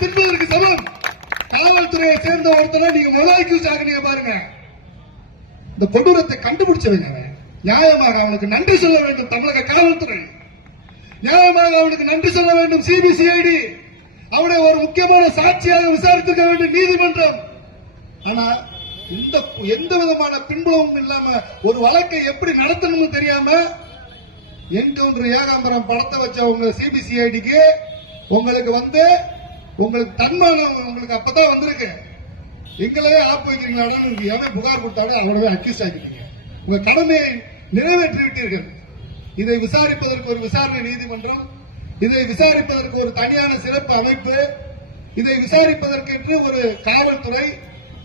திட்டுவதற்கு சமம் காவல்துறையை சேர்ந்த ஒருத்தரை நீங்க முதலாளிக்கு சாகுனீங்க பாருங்க. இந்த கொடூரத்தை கண்டுபிடிச்சவங்க நியாயமாக அவனுக்கு நன்றி சொல்ல வேண்டும் தமிழக காவல்துறை. நியாயமாக அவனுக்கு நன்றி சொல்ல வேண்டும் சிபிசிஐடி அவனை ஒரு முக்கியமான சாட்சியாக விசாரித்திருக்க வேண்டும் நீதிமன்றம். ஆனா இந்த எந்த விதமான பின்புலமும் இல்லாம ஒரு வழக்கை எப்படி நடத்தணும்னு தெரியாம என்கவுண்டர் ஏகாம்பரம் படத்தை வச்ச உங்க சிபிசிஐடிக்கு உங்களுக்கு வந்து உங்களுக்கு தன்மானம் உங்களுக்கு அப்பதான் வந்திருக்கு. எங்களையே ஆப்பு வைக்கிறீங்களான்னு எவன் புகார் கொடுத்தாலே அவனவே அக்யூஸ் ஆகிட்டீங்க உங்க கடமையை நிறைவேற்றி விட்டீர்கள் இதை விசாரிப்பதற்கு ஒரு விசாரணை நீதிமன்றம் இதை விசாரிப்பதற்கு ஒரு தனியான சிறப்பு அமைப்பு இதை விசாரிப்பதற்கென்று ஒரு காவல்துறை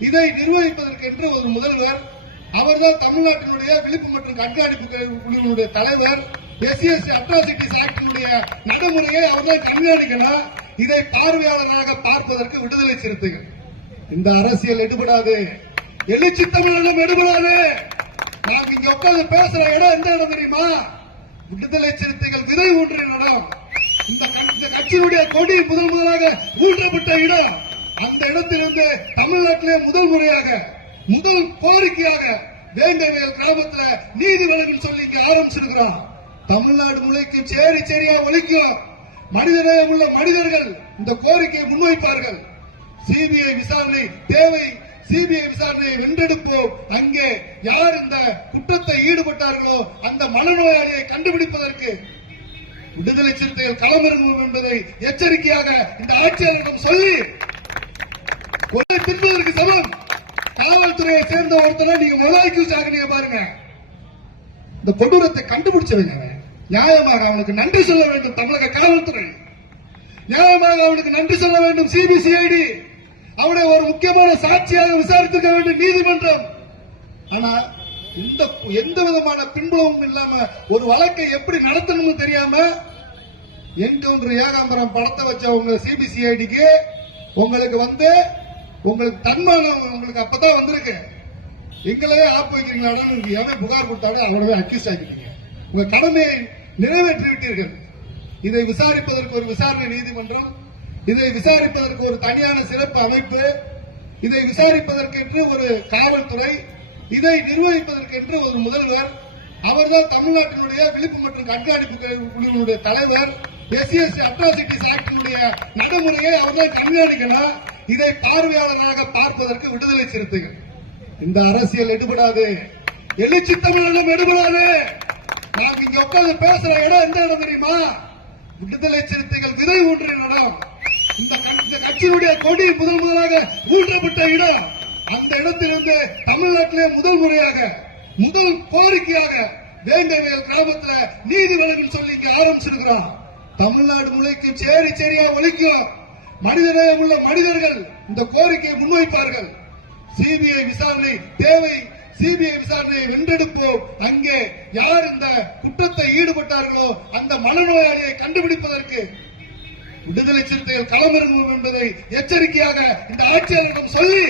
இதை நிர்வகிப்பதற்கென்று ஒரு முதல்வர் அவர்தான் தமிழ்நாட்டினுடைய விழிப்பு மற்றும் கண்காணிப்பு குழுவினுடைய தலைவர் எஸ்சிஎஸ்சி அட்ராசிட்டிஸ் ஆக்டினுடைய நடைமுறையை அவர்தான் கண்காணிக்கணும். இதை பார்வையாளராக பார்ப்பதற்கு விடுதலை சிறுத்தைகள். இந்த அரசியல் எடுபடாது. எழுச்சித்தமிழகம் எடுபடாது நாம் இங்க உட்கார்ந்து பேசுற இடம் எந்த இடம் தெரியுமா? விடுதலை சிறுத்தைகள் விதை ஊன்றிய இடம். இந்த இந்த கட்சியினுடைய கொடி முதல் முதலாக ஊன்றப்பட்ட இடம். அந்த இடத்திலிருந்து தமிழ்நாட்டிலே முதல் முறையாக முதல் கோரிக்கையாக வேண்டவேல் கிராமத்தில் நீதி வழங்குன்னு சொல்லி இங்க ஆரம்பிச்சிருக்கிறோம் தமிழ்நாடு முளைக்கும் சேரி சேரியா ஒழிக்கும். மனிதநேயம் உள்ள மனிதர்கள் இந்த கோரிக்கையை முன்வைப்பார்கள். சிபிஐ விசாரணை தேவை. சிபிஐ விசாரணையை வென்றெடுப்போம். அங்கே யார் இந்த குற்றத்தை ஈடுபட்டார்களோ அந்த மனநோயாளியை கண்டுபிடிப்பதற்கு விடுதலை சிறுத்தைகள் களமிறங்கும் என்பதை எச்சரிக்கையாக இந்த ஆட்சியாளரிடம் சொல்லி கொலை தின்பதற்கு சமம். காவல்துறையை சேர்ந்த ஒருத்தனை நீங்க முதலாளிக்கு சாகுனீங்க பாருங்க. இந்த கொடூரத்தை கண்டுபிடிச்சவங்க நியாயமாக அவனுக்கு நன்றி சொல்ல வேண்டும் தமிழக காவல்துறை. நியாயமாக அவனுக்கு நன்றி சொல்ல வேண்டும் சிபிசிஐடி அவனை ஒரு முக்கியமான சாட்சியாக விசாரித்திருக்க வேண்டும் நீதிமன்றம். ஆனா இந்த எந்த விதமான பின்புலமும் இல்லாம ஒரு வழக்கை எப்படி நடத்தணும்னு தெரியாம என்கவுண்டர் ஏகாம்பரம் படத்தை வச்ச உங்க சிபிசிஐடிக்கு உங்களுக்கு வந்து உங்களுக்கு தன்மானம் உங்களுக்கு அப்பதான் வந்திருக்கு. எங்களையே ஆப்பு வைக்கிறீங்களா? புகார் கொடுத்தாலே அவனவே அக்யூஸ் ஆகிட்டீங்க உங்கள் கடமையை நிறைவேற்றிவிட்டீர்கள். இதை விசாரிப்பதற்கு ஒரு விசாரணை நீதிமன்றம் இதை விசாரிப்பதற்கு ஒரு தனியான சிறப்பு அமைப்பு இதை விசாரிப்பதற்கென்று ஒரு காவல்துறை இதை நிர்வகிப்பதற்கென்று ஒரு முதல்வர் அவர்தான் தமிழ்நாட்டினுடைய விழிப்பு மற்றும் கண்காணிப்பு குழுவினுடைய தலைவர் எஸ்சிஎஸ்சி அட்ராசிட்டிஸ் ஆக்டினுடைய நடைமுறையை அவர்தான் கண்காணிக்கணும். இதை பார்வையாளராக பார்ப்பதற்கு விடுதலை சிறுத்தைகள். இந்த அரசியல் எடுபடாது. எழுச்சி எடுபடாது. நாங்க இங்க உட்காந்து பேசுற இடம் எந்த இடம் தெரியுமா? விடுதலை சிறுத்தைகள் விதை ஊன்றிய இடம். இந்த இந்த கட்சியினுடைய கொடி முதல் முதலாக ஊன்றப்பட்ட இடம். அந்த இடத்திலிருந்து தமிழ்நாட்டிலே முதல் முறையாக முதல் கோரிக்கையாக வேண்டவேல் கிராமத்துல நீதி வழங்குன்னு சொல்லி இங்க ஆரம்பிச்சிருக்கிறோம் தமிழ்நாடு முளைக்கும் சேரி சேரியா ஒழிக்கும். மனிதநேயம் உள்ள மனிதர்கள் இந்த கோரிக்கையை முன்வைப்பார்கள். சிபிஐ விசாரணை தேவை சிபிஐ விசாரணையை வென்றெடுப்போம். அங்கே யார் இந்த குற்றத்தை ஈடுபட்டார்களோ அந்த மனநோயாளியை கண்டுபிடிப்பதற்கு விடுதலை சிறுத்தைகள் களமிறங்கும் என்பதை எச்சரிக்கையாக இந்த ஆட்சியாளரிடம் சொல்லி